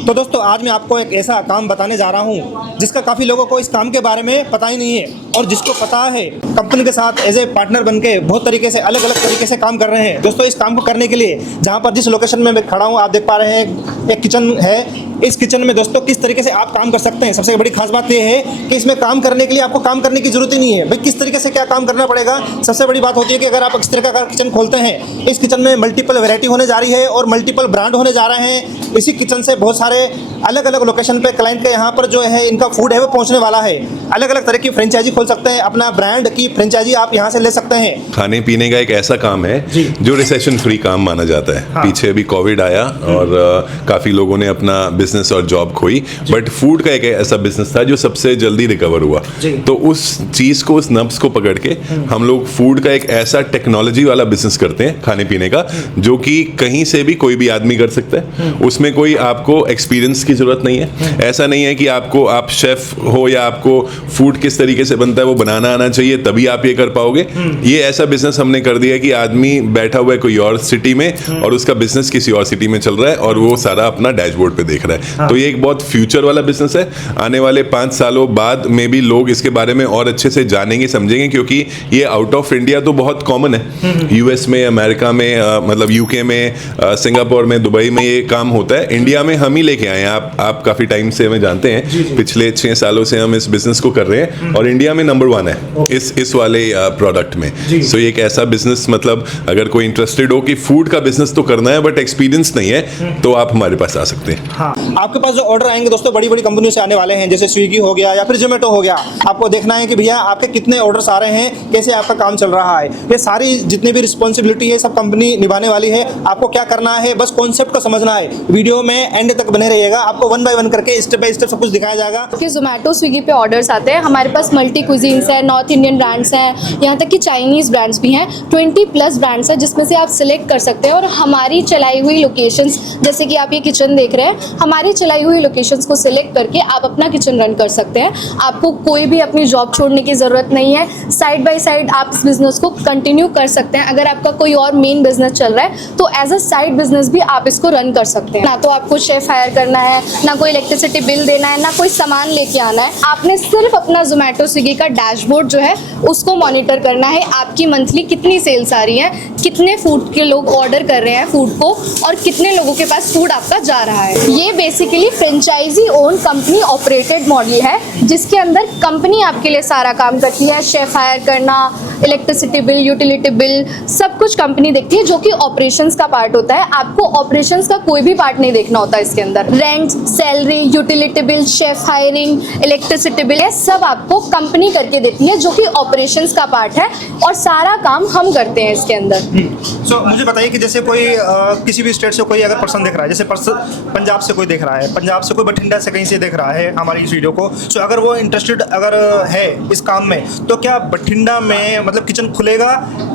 तो दोस्तों आज मैं आपको एक ऐसा काम बताने जा रहा हूँ जिसका काफ़ी लोगों को इस काम के बारे में पता ही नहीं है, और जिसको पता है कंपनी के साथ एज ए पार्टनर बन के बहुत तरीके से अलग अलग तरीके से काम कर रहे हैं। दोस्तों इस काम को करने के लिए जहाँ पर जिस लोकेशन में मैं खड़ा हूँ आप देख पा रहे हैं एक किचन है। इस किचन में दोस्तों किस तरीके से आप काम कर सकते हैं, सबसे बड़ी खास बात यह है कि इसमें काम करने के लिए आपको काम करने की जरूरत ही नहीं है। भाई किस तरीके से क्या काम करना पड़ेगा, सबसे बड़ी बात होती है कि अगर आप इस तरह का किचन खोलते हैं, इस किचन में मल्टीपल वैरायटी होने जा रही है और मल्टीपल ब्रांड होने जा रहे हैं। इसी किचन से बहुत सारे अलग अलग लोकेशन पे क्लाइंट के यहाँ पर जो है इनका फूड है वो पहुँचने वाला है। अलग अलग तरह की फ्रेंचाइजी खोल सकते हैं, अपना ब्रांड की फ्रेंचाइजी आप यहाँ से ले सकते हैं। खाने पीने का एक ऐसा काम है जो रिसेशन फ्री काम माना जाता है। हाँ। पीछे अभी कोविड आया और काफी लोगों ने अपना बिजनेस और जॉब खोई, बट फूड का एक ऐसा बिजनेस था जो सबसे जल्दी रिकवर हुआ। तो उस चीज को, उस नब्स को पकड़ के हम लोग फूड का एक ऐसा टेक्नोलॉजी वाला बिजनेस करते हैं खाने पीने का, जो कि कहीं से भी कोई भी आदमी कर सकता है। उसमें कोई आपको एक्सपीरियंस की जरूरत नहीं है। ऐसा नहीं है कि आप शेफ हो या आपको फूड किस तरीके से बनता है वो बनाना आना चाहिए तभी आप ये कर पाओगे। ये ऐसा बिजनेस हमने कर दिया है कि आदमी बैठा हुआ है कोई और सिटी में और उसका बिजनेस किसी और सिटी में चल रहा है और वो सारा अपना डैशबोर्ड पे देख रहा है। हाँ। तो ये एक बहुत फ्यूचर वाला बिजनेस है। आने वाले 5 सालों बाद में भी लोग इसके बारे में और अच्छे से जानेंगे, समझेंगे, क्योंकि ये आउट ऑफ इंडिया तो बहुत कॉमन है। यूएस में, अमेरिका में, मतलब यूके में, सिंगापुर में, दुबई में ये काम होता है। इंडिया में हम ही लेके आए हैं। आप काफी टाइम से हमें जानते हैं। पिछले 6 सालों से हम इस बिजनेस को कर रहे हैं और इंडिया में नंबर 1 है इस वाले प्रोडक्ट में। सो ये एक ऐसा बिजनेस, मतलब अगर कोई इंटरेस्टेड हो कि फूड का बिजनेस तो करना है बट एक्सपीरियंस नहीं है, तो आप हमारे पास आ सकते हैं। हाँ, आपके पास जो ऑर्डर आएंगे दोस्तों बड़ी बड़ी कंपनियों से आने वाले हैं, जैसे स्विगी हो गया या फिर जोमेटो हो गया। आपको देखना है कि भैया आपके कितने ऑर्डर्स आ रहे हैं, कैसे आपका काम चल रहा है। ये सारी जितनी भी रिस्पॉन्सिबिलिटी है सब कंपनी निभाने वाली है। आपको क्या करना है, बस कॉन्सेप्ट को समझना है। वीडियो में एंड तक बने रहिएगा, आपको 1 बाय 1 करके स्टेप बाय स्टेप सब कुछ दिखाया जाएगा। कि जोमेटो स्विगी पे ऑर्डर्स आते हैं, हमारे पास मल्टी कुजीन्स है, नॉर्थ इंडियन ब्रांड्स हैं, यहाँ तक कि चाइनीज़ ब्रांड्स भी हैं। 20+ ब्रांड्स हैं जिसमें से आप सिलेक्ट कर सकते हैं। और हमारी चलाई हुई लोकेशंस, जैसे कि आप ये किचन देख रहे हैं, हमारी चलाई हुई लोकेशंस को सिलेक्ट करके आप अपना किचन रन कर सकते हैं। आपको कोई भी अपनी जॉब छोड़ने की ज़रूरत नहीं है। साइड बाय साइड आप इस बिज़नेस को कंटिन्यू कर सकते हैं। अगर आपका कोई और मेन बिजनेस चल रहा है तो एज अ साइड बिजनेस भी आप इसको रन कर सकते हैं। ना तो आपको शेफ हायर करना है, ना कोई इलेक्ट्रिसिटी बिल देना है, ना कोई सामान लेके आना है। आपने सिर्फ अपना जोमेटो स्विगी का डैशबोर्ड जो है उसको मॉनिटर करना है। आपकी मंथली कितनी सेल्स आ रही है, कितने फूड के लोग ऑर्डर कर रहे हैं फूड को, और कितने लोगों के पास फूड आपका जा रहा है। ये basically franchisee own company operated model है, जिसके अंदर कंपनी आपके लिए सारा काम करती है। शेफ हायर करना, इलेक्ट्रिसिटी बिल, यूटिलिटी बिल, सब कुछ कंपनी देखती है, जो कि ऑपरेशंस का पार्ट होता है। आपको ऑपरेशंस का कोई भी पार्ट नहीं देखना होता इसके अंदर। Rent, salary, utility bill, chef hiring, electricity bill, ये सब आपको कंपनी करके देती है, जो कि ऑपरेशंस का पार्ट है, और सारा काम हम करते हैं इसके अंदर। सो मुझे बताइए कि जैसे कोई किसी भी स्टेट से कोई अगर पर्सन देख रहा है, जैसे पंजाब से कोई देख रहा है, पंजाब से कोई बठिंडा से कहीं से देख रहा है हमारी इस वीडियो को, सो अगर वो इंटरेस्टेड अगर है इस काम में, तो क्या बठिंडा में मतलब किचन खुलेगा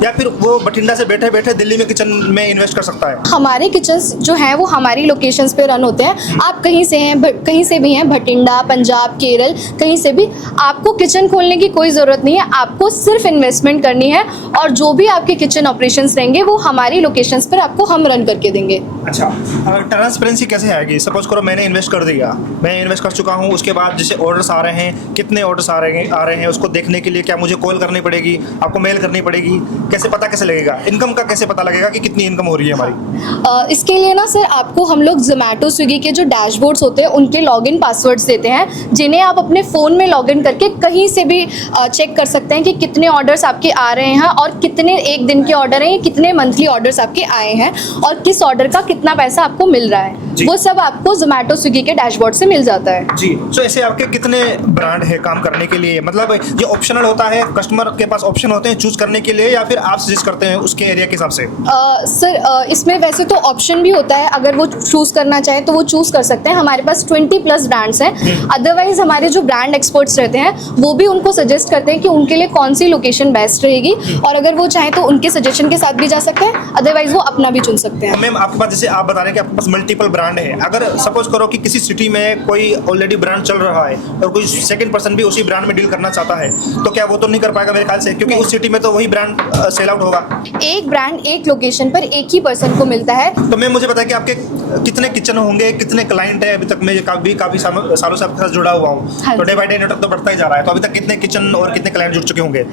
या फिर वो बठिंडा से बैठे बैठे दिल्ली में किचन में इन्वेस्ट कर सकता है? हमारे किचन्स जो हैं वो हमारी लोकेशंस पे रन होते हैं। आप कहीं से हैं, कहीं से भी हैं, भटिंडा, पंजाब, केरल, कहीं से भी, आपको किचन खोलने की कोई ज़रूरत नहीं है। आपको सिर्फ इन्वेस्टमेंट करनी है और जो भी आपके किचन ऑपरेशंस रहेंगे वो हमारी लोकेशंस पर आपको हम रन करके देंगे। अच्छा, ट्रांसपेरेंसी कैसे आएगी? सपोज करो मैंने इन्वेस्ट कर दिया, मैं इन्वेस्ट कर चुका हूँ, उसके बाद जैसे ऑर्डर्स आ रहे हैं, कितने ऑर्डर्स आ रहे हैं उसको देखने के लिए क्या मुझे कॉल करनी पड़ेगी, आपको मेल करनी पड़ेगी? कैसे पता कैसे लगेगा? इनकम का कैसे पता लगेगा कि कितनी इनकम हो रही है हमारी? इसके लिए ना सर, आपको हम लोग जोमेटो स्विगी के जो डैशबोर्ड्स होते हैं उनके लॉगिन पासवर्ड्स देते हैं, जिन्हें आप अपने फ़ोन में लॉगिन करके कहीं से भी चेक कर सकते हैं कि कितने ऑर्डर्स आपके आ रहे हैं और कितने एक दिन के ऑर्डर हैं, कितने मंथली ऑर्डर्स आपके आए हैं और किस ऑर्डर का कितना पैसा आपको मिल रहा है। वो सब आपको जोमेटो स्विगी के डैशबोर्ड से मिल जाता है जी। सो ऐसे आपके कितने ब्रांड है काम करने के लिए? मतलब ये ऑप्शनल होता है, कस्टमर के पास ऑप्शन होते हैं चूज करने के लिए, या फिर आप सजेस्ट करते हैं उसके एरिया के हिसाब से? सर इसमें वैसे तो ऑप्शन भी होता है, अगर वो चूज़ करना चाहे तो वो चूज़ कर सकते हैं। हमारे पास 20+ ब्रांड्स हैं। अदरवाइज हमारे जो ब्रांड एक्सपर्ट्स रहते हैं वो भी उनको सजेस्ट करते हैं कि उनके लिए कौन सी लोकेशन बेस्ट रहेगी, और अगर वो चाहें तो उनके सजेशन के साथ भी जा सकते हैं, अदरवाइज वो अपना भी चुन सकते हैं। मैम आपके पास, जैसे आप बता रहे हैं कि आपके पास मल्टीपल ब्रांड है, अगर सपोज करो कि किसी सिटी में कोई ऑलरेडी ब्रांड चल रहा है और कोई सेकंड पर्सन भी उसी ब्रांड में डील करना चाहता है, तो क्या वो तो नहीं कर पाएगा मेरे ख्याल से, क्योंकि उस सिटी में तो वही ब्रांड सेल आउट होगा। एक ब्रांड एक लोकेशन पर एक ही पर्सन को मिलता है। तो मैम मुझे बताया कि आपके कितने किचन होंगे, कितने क्लाइंट है? अभी तक मैं काफी सालों से आपके साथ जुड़ा हुआ हूँ, हाँ तो जी। डे बाय डे नेटवर्क तो बढ़ता ही जा रहा है। तो अभी तक कितने किचन और कितने क्लाइंट जुड़ चुके होंगे?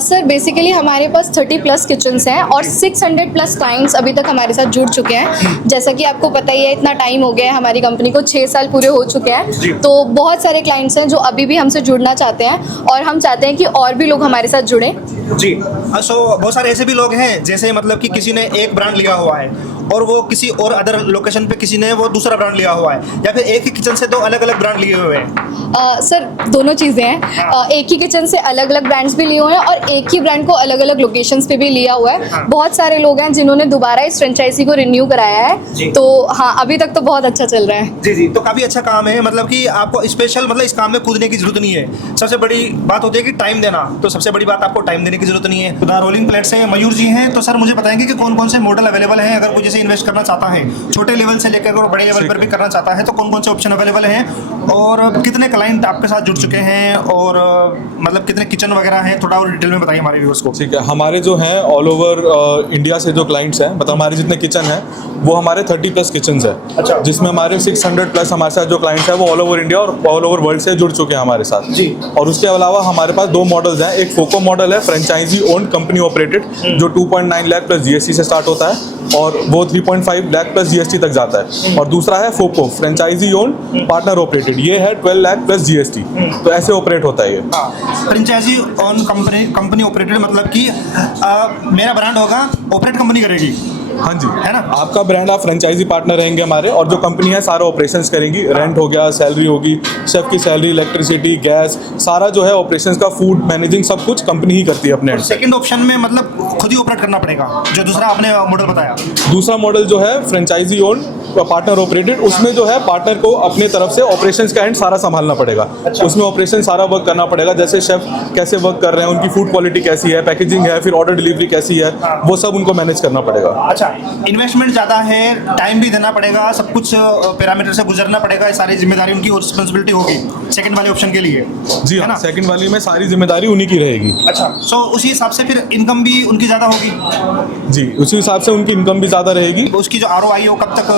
सर बेसिकली हमारे पास 30+ किचन्स हैं और 600+ क्लाइंट्स अभी तक हमारे साथ जुड़ चुके हैं। जैसा कि आपको पता ही है, इतना टाइम हो गया है हमारी कंपनी को, 6 साल पूरे हो चुके जी। हैं। तो बहुत सारे क्लाइंट्स हैं जो अभी भी हमसे जुड़ना चाहते हैं और हम चाहते हैं कि और भी लोग हमारे साथ जुड़ें। जी। सो बहुत सारे ऐसे भी लोग हैं, जैसे मतलब कि किसी ने एक ब्रांड लिया हुआ है और वो किसी और अदर लोकेशन पे किसी ने वो दूसरा ब्रांड लिया हुआ है, या फिर एक ही किचन से 2 अलग अलग ब्रांड लिए हुए हैं। सर दोनों चीज़ें हैं। एक ही किचन से अलग अलग ब्रांड्स भी लिए हुए हैं और एक ही ब्रांड को अलग अलग लोकेशंस पे भी लिया हुआ है। बहुत सारे लोग हैं जिन्होंने दोबारा इस फ्रेंचाइजी को रिन्यू कराया जी। है। तो हाँ, अभी तक तो बहुत अच्छा चल रहा है। जी जी, तो काफ़ी अच्छा काम है। मतलब कि आपको स्पेशल मतलब इस काम में कूदने की जरूरत नहीं है। सबसे बड़ी बात होती है कि टाइम देना, तो सबसे बड़ी बात आपको टाइम देने की जरूरत नहीं है। द रोलिंग प्लेट से मयूर जी हैं, तो सर मुझे बताएंगे कि कौन कौन से मॉडल अवेलेबल हैं, अगर कोई जैसे इन्वेस्ट करना चाहता है छोटे लेवल से लेकर और बड़े लेवल पर भी करना चाहता है, तो कौन कौन से ऑप्शन अवेलेबल हैं और कितने क्लाइंट आपके साथ जुड़ चुके हैं और मतलब कितने किचन वगैरह हैं, थोड़ा और डिटेल में बताइए हमारे व्यूअर्स को। ठीक है, हमारे जो हैं ऑल ओवर इंडिया से जो क्लाइंट्स हैं, मतलब हमारे जितने किचन हैं वो हमारे 30+ किचन है। अच्छा। जिसमें हमारे 600+ हमारे साथ जो क्लाइंट्स हैं वो ऑल ओवर इंडिया और ऑल ओवर वर्ल्ड से जुड़ चुके हैं हमारे साथ। जी। और उसके अलावा हमारे पास 2 मॉडल्स हैं। एक फोको मॉडल है, फ्रेंचाइजी ओन्ड कंपनी ऑपरेटेड, जो 2.9 लाख प्लस जीएसटी से स्टार्ट होता है और वो 3.5 लाख प्लस जीएसटी तक जाता है। और दूसरा है फोको फ्रेंचाइजी ओन्ड पार्टनर ऑपरेटेड, ये है 12 लाख प्लस जीएसटी। तो ऐसे ऑपरेट होता है ये। फ्रेंचाइजी ऑन कंपनी ऑपरेटेड, मतलब कि मेरा ब्रांड होगा, ऑपरेट कंपनी करेगी। हाँ जी, है ना? आपका ब्रांड, आप फ्रेंचाइजी पार्टनर रहेंगे हमारे, और जो कंपनी है सारा ऑपरेशंस करेंगी। रेंट हो गया, सैलरी होगी, शेफ की सैलरी, इलेक्ट्रिसिटी, गैस, सारा जो है ऑपरेशंस का, फूड मैनेजिंग सब कुछ कंपनी ही करती है अपने एंड से। सेकंड ऑप्शन में मतलब खुद ही ऑपरेट करना पड़ेगा, जो दूसरा आपने मॉडल बताया। दूसरा मॉडल जो है फ्रेंचाइजी ओन पार्टनर ऑपरेटेड, उसमें जो है पार्टनर को अपने तरफ से ऑपरेशंस का एंड सारा संभालना पड़ेगा। उसमें ऑपरेशन सारा वर्क करना पड़ेगा, जैसे शेफ कैसे वर्क कर रहे हैं, उनकी फूड क्वालिटी कैसी है, पैकेजिंग है, फिर ऑर्डर डिलीवरी कैसी है, वो सब उनको मैनेज करना पड़ेगा। अच्छा, इन्वेस्टमेंट ज़्यादा है, टाइम भी देना पड़ेगा, सब कुछ पैरामीटर से गुजरना पड़ेगा, ये सारी जिम्मेदारी उनकी और रिस्पॉन्सिबिलिटी होगी सेकंड वाले ऑप्शन के लिए। जी है हाँ, ना? सेकंड वाली में सारी जिम्मेदारी उन्हीं की रहेगी। अच्छा, सो उसी हिसाब से फिर इनकम भी उनकी ज़्यादा होगी। जी, उसी हिसाब से उनकी इनकम भी ज़्यादा रहेगी। उसकी जो ROI है वो कब तक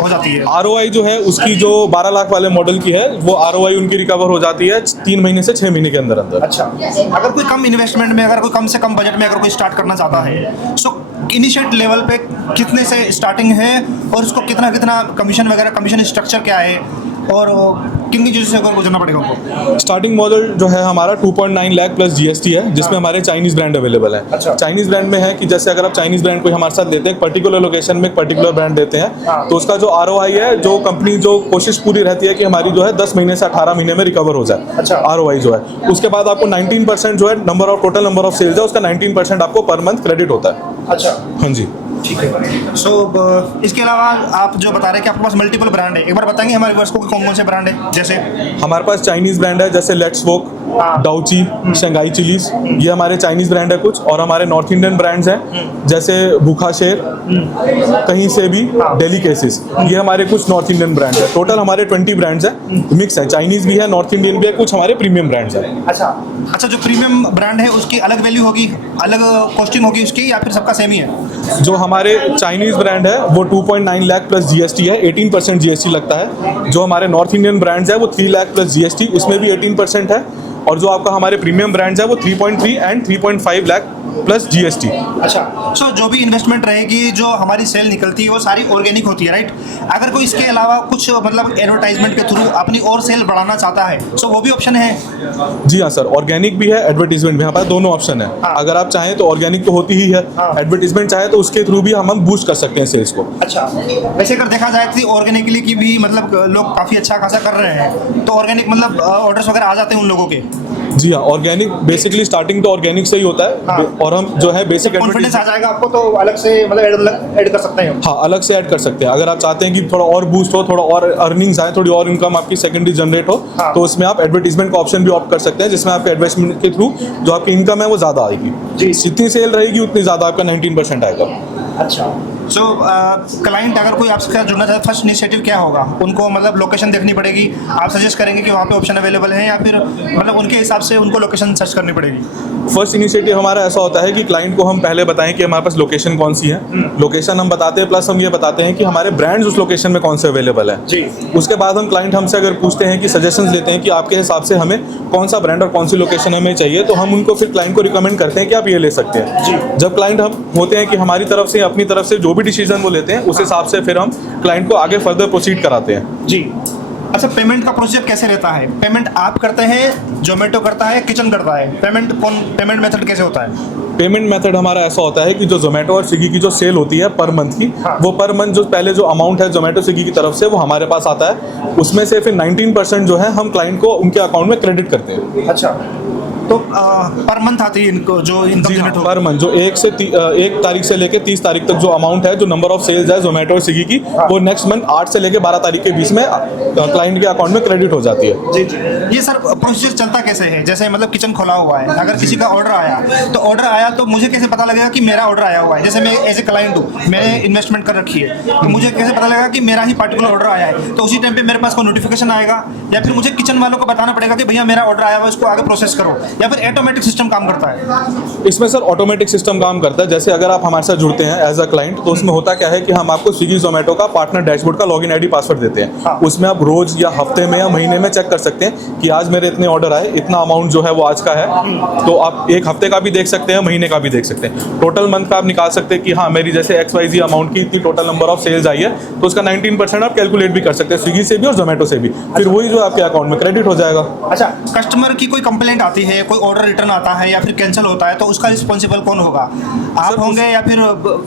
हो जाती है? ROI जो है उसकी, जो 12 लाख वाले मॉडल की है, वो ROI उनकी रिकवर हो जाती है 3 महीने से 6 महीने के अंदर अंदर। अच्छा, अगर कोई कम इन्वेस्टमेंट में, अगर कोई कम से कम बजट में अगर कोई स्टार्ट करना चाहता है, सो इनिशिएट लेवल पे कितने से स्टार्टिंग है और उसको कितना कितना कमीशन वगैरह, कमीशन स्ट्रक्चर क्या है और किन किन चीज़ों से अगर गुजरना पड़ेगा उनको? स्टार्टिंग मॉडल जो है हमारा 2.9 लाख प्लस जीएसटी है, जिसमें हमारे चाइनीज ब्रांड अवेलेबल है। अच्छा। चाइनीज ब्रांड में है कि जैसे अगर आप चाइनीज ब्रांड कोई हमारे साथ लेते हैं, एक पर्टिकुलर लोकेशन में एक पर्टिकुलर ब्रांड देते हैं, तो उसका जो ROI है, जो कंपनी जो कोशिश पूरी रहती है कि हमारी जो है 10 महीने से 18 महीने में रिकवर हो जाए। अच्छा। ROI जो है, उसके बाद आपको 19% जो है टोटल नंबर ऑफ सेल्स है, उसका 19% आपको पर मंथ क्रेडिट होता है। अच्छा, हाँ जी। ठीक है। सो इसके अलावा आप जो बता रहे हैं कि आपके पास मल्टीपल ब्रांड है, एक बार बताएंगे हमारे व्यूअर्स को कि कौन कौन से ब्रांड है? जैसे हमारे पास चाइनीज ब्रांड है, जैसे लेट्स वॉक, डाउची, शंघाई चिलीज, ये हमारे चाइनीज ब्रांड है कुछ। और हमारे नॉर्थ इंडियन ब्रांड्स हैं, जैसे भूखा शेर, कहीं से भी, डेलिकेसीज, ये हमारे कुछ नॉर्थ इंडियन ब्रांड है। टोटल हमारे 20 ब्रांड्स हैं, मिक्स है, चाइनीज भी है, नॉर्थ इंडियन भी है, कुछ हमारे प्रीमियम ब्रांड्स हैं। अच्छा अच्छा, जो प्रीमियम ब्रांड है उसकी अलग वैल्यू होगी, अलग कॉस्टिंग होगी उसकी, या फिर सबका सेम ही है? जो हमारे चाइनीज ब्रांड है वो 2.9 लाख प्लस जीएसटी है, 18% जीएसटी लगता है। जो हमारे नॉर्थ इंडियन ब्रांड्स है वो 3 लाख प्लस जीएसटी, उसमें भी 18% है। और जो आपका हमारे प्रीमियम ब्रांड्स है वो 3.3 एंड 3.5 लाख प्लस जीएसटी। अच्छा, सो जो भी इन्वेस्टमेंट रहेगी, जो हमारी सेल निकलती है वो सारी ऑर्गेनिक होती है, राइट? अगर कोई इसके अलावा कुछ मतलब एडवर्टाइजमेंट के थ्रू अपनी और सेल बढ़ाना चाहता है, सो वो भी ऑप्शन है? जी हाँ सर, ऑर्गेनिक भी है, एडवर्टीजमेंट भी, हमारे पास दोनों ऑप्शन है। हाँ। अगर आप चाहें तो ऑर्गेनिक तो होती ही है, हाँ। एडवर्टीजमेंट चाहे तो उसके थ्रू भी हम बूस्ट कर सकते हैं सेल्स को। अच्छा, वैसे अगर देखा जाए तो ऑर्गेनिकली की भी मतलब लोग काफ़ी अच्छा खासा कर रहे हैं, तो ऑर्गेनिक मतलब ऑर्डर्स वगैरह आ जाते हैं उन लोगों के? जी हाँ, ऑर्गेनिक बेसिकली स्टार्टिंग तो ऑर्गेनिक से ही होता है। हाँ। और हम जो है बेसिक कॉन्फिडेंस आ जाएगा आपको तो अलग से मतलब ऐड कर सकते हैं? हाँ, अलग से ऐड कर सकते हैं। अगर आप चाहते हैं कि थोड़ा और बूस्ट हो, थोड़ा और अर्निंग्स आए, थोड़ी और इनकम आपकी सेकेंडरी जनरेट हो, हाँ। तो उसमें आप एडवर्टीजमेंट का ऑप्शन भी ऑप्ट कर सकते हैं, जिसमें आपके एडवर्टाइजमेंट के थ्रू जो आपकी इनकम है वो ज़्यादा आएगी। जी। जितनी सेल रहेगी उतनी ज़्यादा आपका 19% आएगा। अच्छा, सो क्लाइंट अगर कोई आपसे जुड़ना चाहे फर्स्ट इनिशिएटिव क्या होगा? उनको मतलब लोकेशन देखनी पड़ेगी, आप सजेस्ट करेंगे कि वहाँ पे ऑप्शन अवेलेबल है, या फिर मतलब उनके हिसाब से उनको लोकेशन सर्च करनी पड़ेगी? फर्स्ट इनिशिएटिव हमारा ऐसा होता है कि क्लाइंट को हम पहले बताएं कि हमारे पास लोकेशन कौन सी है, लोकेशन हम बताते हैं, प्लस हम ये बताते हैं कि हमारे ब्रांड्स उस लोकेशन में कौन से अवेलेबल है। जी। उसके बाद हम क्लाइंट हमसे अगर पूछते हैं कि सजेशंस लेते हैं कि आपके हिसाब से हमें कौन सा ब्रांड और कौन सी लोकेशन हमें चाहिए, तो हम उनको फिर क्लाइंट को रिकमेंड करते हैं कि आप ये ले सकते हैं। जी। जब क्लाइंट हम होते हैं कि हमारी तरफ से अपनी तरफ से जो भी डिसीजन वो लेते हैं उस हिसाब से फिर हम क्लाइंट को आगे फर्दर प्रोसीड कराते हैं। जी। अच्छा, पेमेंट का प्रोसीजर कैसे रहता है? पेमेंट आप करते हैं, जोमेटो करता है, किचन करता है? पेमेंट मेथड कैसे होता है? पेमेंट मेथड हमारा ऐसा होता है कि जो जोमेटो और स्विगी की जो सेल होती है पर मंथ की, हाँ। वो पर मंथ जो पहले जो अमाउंट है जोमेटो स्विगी की तरफ से वो हमारे पास आता है, उसमें से फिर 19% जो है हम क्लाइंट को उनके अकाउंट में क्रेडिट करते हैं। अच्छा, तो पर मंथ आती है इनको जो इनकम जी हाँ, जनरेट होगी? पर मंथ जो 1 तारीख से लेकर 30 तारीख तक जो अमाउंट है, जो नंबर ऑफ सेल्स है जोमेटो और स्विगी की, वो नेक्स्ट मंथ 8 से लेकर 12 तारीख के बीच में क्लाइंट के अकाउंट में क्रेडिट हो जाती है। जी जी। ये सर प्रोसीजर चलता कैसे है? जैसे मतलब किचन खोला हुआ है, अगर किसी का ऑर्डर आया तो मुझे कैसे पता लगेगा कि मेरा ऑर्डर आया हुआ है? जैसे मैं एज ए क्लाइंट हूँ, मैंने इन्वेस्टमेंट कर रखी है, तो मुझे कैसे पता लगेगा कि मेरा ही पार्टिकुलर ऑर्डर आया है? तो उसी टाइम पे मेरे पास कोई नोटिफिकेशन आएगा, या फिर मुझे किचन वालों को बताना पड़ेगा कि भैया मेरा ऑर्डर आया हुआ है, इसको आगे प्रोसेस करो, या फिर ऑटोमेटिक सिस्टम काम करता है? इसमें सर ऑटोमेटिक सिस्टम काम करता है। जैसे अगर आप हमारे साथ जुड़ते हैं एज अ क्लाइंट, तो उसमें होता क्या है कि हम आपको स्विगी जोमेटो का पार्टनर डैशबोर्ड का लॉगिन आईडी पासवर्ड देते हैं। हाँ। उसमें आप रोज या हफ्ते में या महीने में चेक कर सकते हैं कि आज मेरे इतने ऑर्डर आए, इतना अमाउंट जो है वो आज का है। तो आप एक हफ्ते का भी देख सकते हैं, महीने का भी देख सकते हैं, टोटल मंथ का आप निकाल सकते हैं कि हाँ मेरी जैसे XYZ अमाउंट की इतनी टोटल नंबर ऑफ सेल्स आई है, तो उसका 19% आप कैलकुलेट भी कर सकते हैं स्विगी से भी और जोमेटो से भी, फिर वही जो आपके अकाउंट में क्रेडिट हो जाएगा। अच्छा, कस्टमर की कोई कंप्लेंट आती है, कोई ऑर्डर रिटर्न आता है या फिर कैंसिल होता है, तो उसका रिस्पॉन्सिबल कौन होगा? आप होंगे या फिर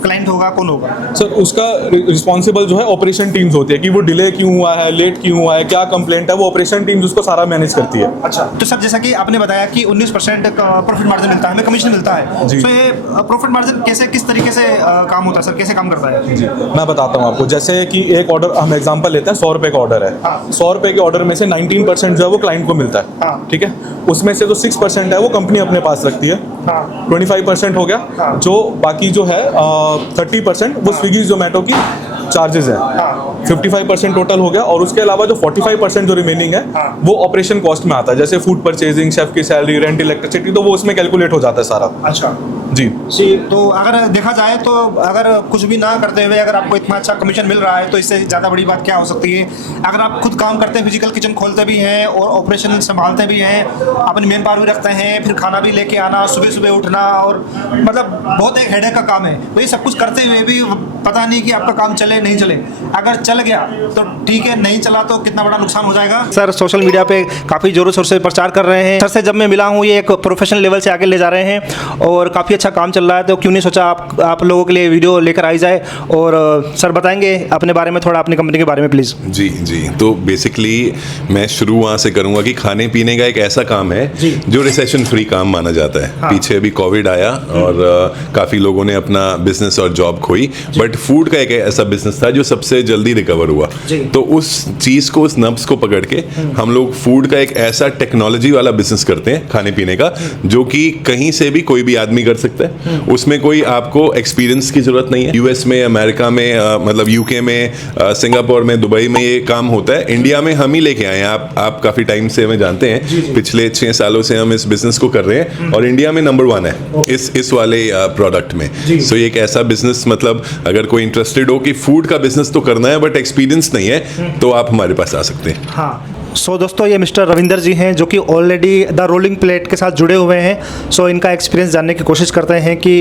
क्लाइंट होगा, कौन होगा? सर उसका रिस्पॉन्सिबल जो है ऑपरेशन टीम्स होती है कि वो डिले क्यों हुआ है, लेट क्यों हुआ है, क्या कंप्लेंट है, वो ऑपरेशन टीम्स उसको सारा मैनेज करती है। अच्छा, तो सर जैसा कि आपने बताया कि 19% प्रॉफिट मार्जिन मिलता है, हमें कमीशन मिलता है, जी। तो ये प्रॉफिट मार्जिन कैसे, किस तरीके से काम होता है सर, कैसे काम करता है? जी, मैं बताता हूँ आपको। जैसे कि एक ऑर्डर हम एग्जांपल लेते हैं, 100 रुपए का ऑर्डर है। हाँ। 100 रुपए के ऑर्डर में से 19% जो है वो क्लाइंट को मिलता है। हाँ। ठीक है, उसमें से जो 6% है वो कंपनी अपने पास रखती है। हाँ। 25% हो गया। हाँ। जो बाकी जो है 30% वो स्विगी जोमेटो की चार्जेस है। हाँ। 55% टोटल हो गया, और उसके अलावा जो 45% जो रिमेनिंग है हाँ। वो ऑपरेशन कॉस्ट में आता है, जैसे फूड परचेजिंग, शेफ की सैलरी, रेंट, इलेक्ट्रिसिटी, तो वो उसमें कैलकुलेट हो जाता है सारा। अच्छा जी जी। तो अगर देखा जाए तो अगर कुछ भी ना करते हुए अगर आपको इतना अच्छा कमीशन मिल रहा है, तो इससे ज़्यादा बड़ी बात क्या हो सकती है? अगर आप खुद काम करते हैं, फिजिकल किचन खोलते भी हैं और ऑपरेशन संभालते भी हैं, अपनी मेन पावर भी रखते हैं, फिर खाना भी लेके आना, सुबह सुबह उठना, और मतलब बहुत एक हेडेक का काम है, तो ये सब कुछ करते हुए भी पता नहीं कि आपका काम चले नहीं चले। अगर चल गया तो ठीक है, नहीं चला तो कितना बड़ा नुकसान हो जाएगा। सर सोशल मीडिया पे काफ़ी जोरों शोर से प्रचार कर रहे हैं। सर से जब मैं मिला हूँ, ये एक प्रोफेशनल लेवल से आगे ले जा रहे हैं और काफ़ी अच्छा काम चल रहा है, तो क्यों नहीं सोचा आप लोगों के लिए वीडियो लेकर आई जाए। और सर बताएंगे अपने बारे में थोड़ा, अपनी कंपनी के बारे में प्लीज़। जी जी। तो बेसिकली मैं शुरू वहाँ से करूँगा कि खाने पीने का एक ऐसा काम है जी। जो रिसेशन फ्री काम माना जाता है। हाँ। पीछे अभी कोविड आया और काफ़ी लोगों ने अपना बिजनेस और जॉब खोई, बट फूड का एक ऐसा बिजनेस था जो सबसे जल्दी रिकवर हुआ। जी। तो उस चीज़ को, उस नब्स को पकड़ के हम लोग फूड का एक ऐसा टेक्नोलॉजी वाला बिजनेस करते हैं खाने पीने का, जो कि कहीं से भी कोई भी आदमी कर सकता है। उसमें कोई आपको एक्सपीरियंस की जरूरत नहीं है। यूएस में, अमेरिका में, मतलब यूके में, सिंगापुर में, दुबई में ये काम होता है। इंडिया में हम ही लेके आए हैं। आप काफ़ी टाइम से हमें जानते हैं, पिछले 6 सालों से हम इस बिजनेस को कर रहे हैं और इंडिया में नंबर 1 है इस वाले प्रोडक्ट में। सो ये एक ऐसा बिजनेस, मतलब अगर कोई इंटरेस्टेड हो कि फूड का बिजनेस तो करना है बट एक्सपीरियंस नहीं है, तो आप हमारे पास आ सकते हैं। हाँ, सो दोस्तों ये मिस्टर रविंदर जी हैं, जो कि ऑलरेडी द रोलिंग प्लेट के साथ जुड़े हुए हैं। सो इनका एक्सपीरियंस जानने की कोशिश करते हैं कि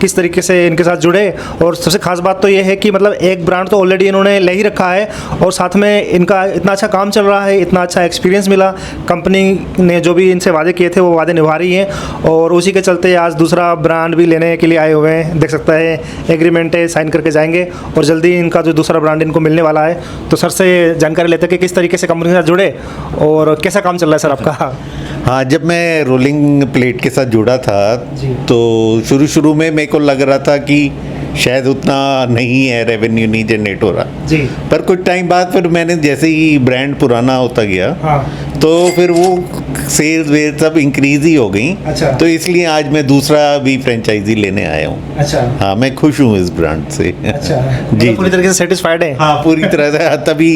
किस तरीके से इनके साथ जुड़े। और सबसे खास बात तो ये है कि मतलब एक ब्रांड तो ऑलरेडी इन्होंने ले ही रखा है, और साथ में इनका इतना अच्छा काम चल रहा है, इतना अच्छा एक्सपीरियंस मिला, कंपनी ने जो भी इनसे वादे किए थे वो वादे निभा रही हैं, और उसी के चलते आज दूसरा ब्रांड भी लेने के लिए आए हुए हैं। देख सकता है एग्रीमेंट है, साइन करके जाएंगे और जल्दी इनका जो दूसरा ब्रांड इनको मिलने वाला है। तो सर से जानकारी लेते हैं कि किस तरीके से कंपनी के साथ जुड़े और कैसा काम चल रहा है सर आपका। हाँ, जब मैं रोलिंग प्लेट के साथ जुड़ा था तो शुरू में मेरे को लग रहा था कि शायद उतना नहीं है, रेवेन्यू नहीं जनरेट हो रहा जी। पर कुछ टाइम बाद फिर मैंने जैसे ही ब्रांड पुराना होता गया, हाँ। तो फिर वो सेल्स वेल सब इंक्रीज ही हो गई। अच्छा। तो इसलिए आज मैं दूसरा भी फ्रेंचाइजी लेने आया हूँ। अच्छा हाँ, मैं खुश हूँ इस ब्रांड से। अच्छा जी मतलब पूरी तरीके से सेटिस्फाइड है। हाँ, पूरी तरह से तभी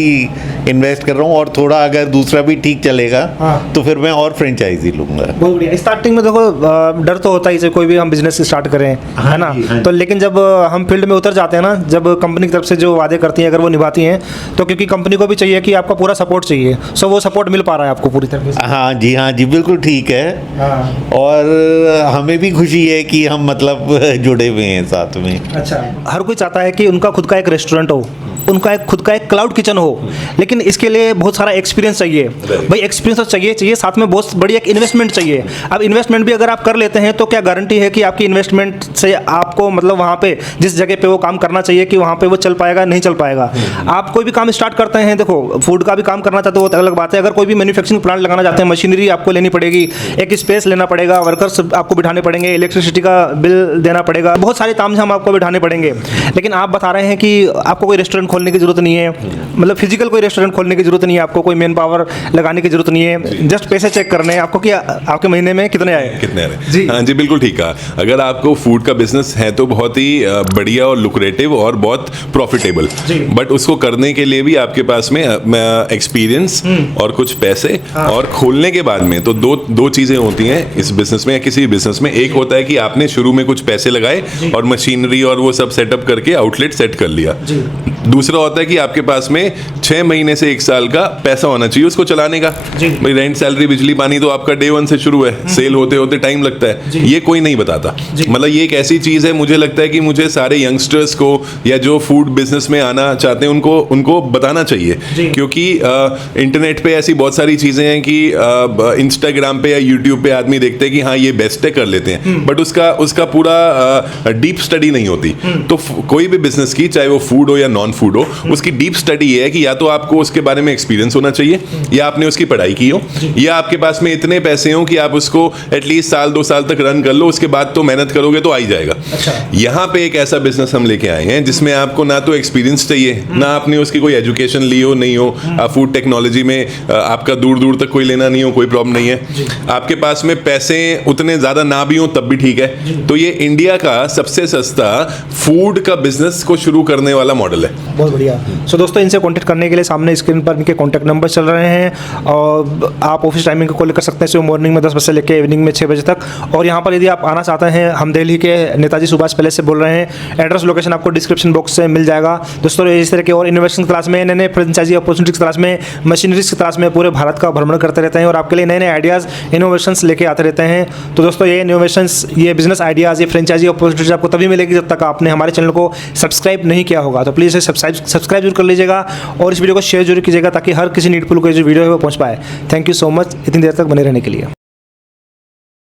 इन्वेस्ट कर रहा हूँ, और थोड़ा अगर दूसरा भी ठीक चलेगा हाँ। तो फिर मैं और फ्रेंचाइजी लूँगा। बहुत बढ़िया। स्टार्टिंग में देखो डर तो होता ही है, कोई भी हम बिजनेस स्टार्ट करें, है ना। हाँ जी। तो लेकिन जब हम फील्ड में उतर जाते हैं ना, जब कंपनी की तरफ से जो वादे करती हैं अगर वो निभाती हैं, तो क्योंकि कंपनी को भी चाहिए कि आपका पूरा सपोर्ट चाहिए, सो वो सपोर्ट मिल पा रहा है आपको पूरी तरीके से। हाँ जी, बिल्कुल ठीक है। हाँ। और हमें भी खुशी है कि हम मतलब जुड़े हुए हैं साथ में। अच्छा, हर कोई चाहता है कि उनका खुद का एक रेस्टोरेंट हो, उनका एक खुद का एक क्लाउड किचन हो, लेकिन इसके लिए बहुत सारा एक्सपीरियंस चाहिए। भाई एक्सपीरियंस तो चाहिए, साथ में बहुत बड़ी एक इन्वेस्टमेंट चाहिए। अब इन्वेस्टमेंट भी अगर आप कर लेते हैं तो क्या गारंटी है कि आपकी इन्वेस्टमेंट से आपको मतलब वहाँ पे जिस जगह पे वो काम करना चाहिए कि वहाँ पे वो चल पाएगा, नहीं चल पाएगा। आप कोई भी काम स्टार्ट करते हैं, देखो फूड का भी काम करना चाहते हो तो अलग बात है। अगर कोई भी मैन्युफैक्चरिंग प्लांट लगाना चाहते हैं, मशीनरी आपको लेनी पड़ेगी, एक स्पेस लेना पड़ेगा, वर्कर्स आपको बिठाने पड़ेंगे, इलेक्ट्रिसिटी का बिल देना पड़ेगा, बहुत सारे तामझाम आपको बिठाने पड़ेंगे। लेकिन आप बता रहे हैं कि आपको कोई रेस्टोरेंट खोलने की जरूरत नहीं है, मतलब फिजिकल कोई रेस्टोरेंट खोलने की जरूरत नहीं है, आपको कोई मैन पावर लगाने की जरूरत नहीं है, जस्ट पैसे चेक करने हैं आपको कि आपके महीने में कितने आए। जी हाँ जी, बिल्कुल ठीक कहा। अगर आपको फूड का बिजनेस है तो बहुत ही बढ़िया और लुक्रेटिव और बहुत प्रॉफिटेबल, बट उसको करने के लिए भी आपके पास में एक्सपीरियंस और कुछ पैसे, और खोलने के बाद में तो दो चीजें होती हैं इस बिजनेस में या किसी भी बिजनेस में। एक होता है कि आपने शुरू में कुछ पैसे लगाए और मशीनरी और वो सब सेटअप करके आउटलेट सेट कर लिया। दूसरा होता है कि आपके पास में 6 महीने से 1 साल का पैसा होना चाहिए उसको चलाने का। भाई रेंट, सैलरी, बिजली, पानी तो आपका डे 1 से शुरू है, सेल होते होते टाइम लगता है, ये कोई नहीं बताता। मतलब ये एक ऐसी चीज है, मुझे लगता है कि मुझे सारे यंगस्टर्स को या जो फूड बिजनेस में आना चाहते हैं उनको बताना चाहिए, क्योंकि इंटरनेट पे ऐसी बहुत सारी चीजें हैं कि इंस्टाग्राम पे या यूट्यूब पे आदमी देखते हैं कि हाँ ये बेस्ट है, कर लेते हैं, बट उसका पूरा डीप स्टडी नहीं होती। तो कोई भी बिजनेस की, चाहे वो फूड हो या नॉन फूड हो, उसकी डीप स्टडी ये है कि या तो आपको उसके बारे में एक्सपीरियंस होना चाहिए, या आपने उसकी पढ़ाई की हो, या आपके पास में इतने पैसे हो कि आप उसको एटलीस्ट 1-2 साल तक रन कर लो, उसके बाद तो मेहनत करोगे तो आ ही जाएगा। अच्छा। यहाँ पे एक ऐसा बिजनेस हम लेके आए हैं जिसमें आपको ना तो एक्सपीरियंस चाहिए, ना आपने उसकी कोई एजुकेशन ली हो, नहीं हो, आप फूड टेक्नोलॉजी में आपका दूर दूर तक कोई लेना नहीं हो, कोई प्रॉब्लम नहीं है, आपके पास में पैसे उतने ज्यादा ना भी हो तब भी ठीक है। तो ये इंडिया का सबसे सस्ता फूड का बिजनेस को शुरू करने वाला मॉडल है। बहुत बढ़िया। सो दोस्तों, इनसे कांटेक्ट करने के लिए सामने स्क्रीन पर इनके कांटेक्ट नंबर चल रहे हैं, और आप ऑफिस टाइमिंग को कॉल कर सकते हैं सुबह मॉर्निंग में 10 बजे से लेकर इवनिंग में 6 बजे तक। और यहाँ पर यदि आप आना चाहते हैं, हम दिल्ली के नेताजी सुभाष पैलेस से बोल रहे हैं। एड्रेस लोकेशन आपको डिस्क्रिप्शन बॉक्स से मिल जाएगा। दोस्तों, इस तरह के और इन्वेस्टिंग की तलाश में, नए फ्रेंचाइजी अपॉर्चुनिटी की तलाश में, मशीनरीज की तलाश में पूरे भारत का भ्रमण करते रहते हैं और आपके लिए नए नए आइडियाज़, इनोवेशंस लेके आते रहते हैं। तो दोस्तों, ये इनोवेशंस, ये बिजनेस आइडियाज़, ये फ्रेंचाइजी अपॉर्चुनिटीज आपको तभी मिलेगी जब तक आपने हमारे चैनल को सब्सक्राइब नहीं किया होगा। तो प्लीज़ सब्सक्राइब जरूर कर लीजिएगा और इस वीडियो को शेयर जरूर कीजिएगा ताकि हर किसी नीडफुल को जो वीडियो है वो पहुंच पाए। थैंक यू सो मच इतनी देर तक बने रहने के लिए।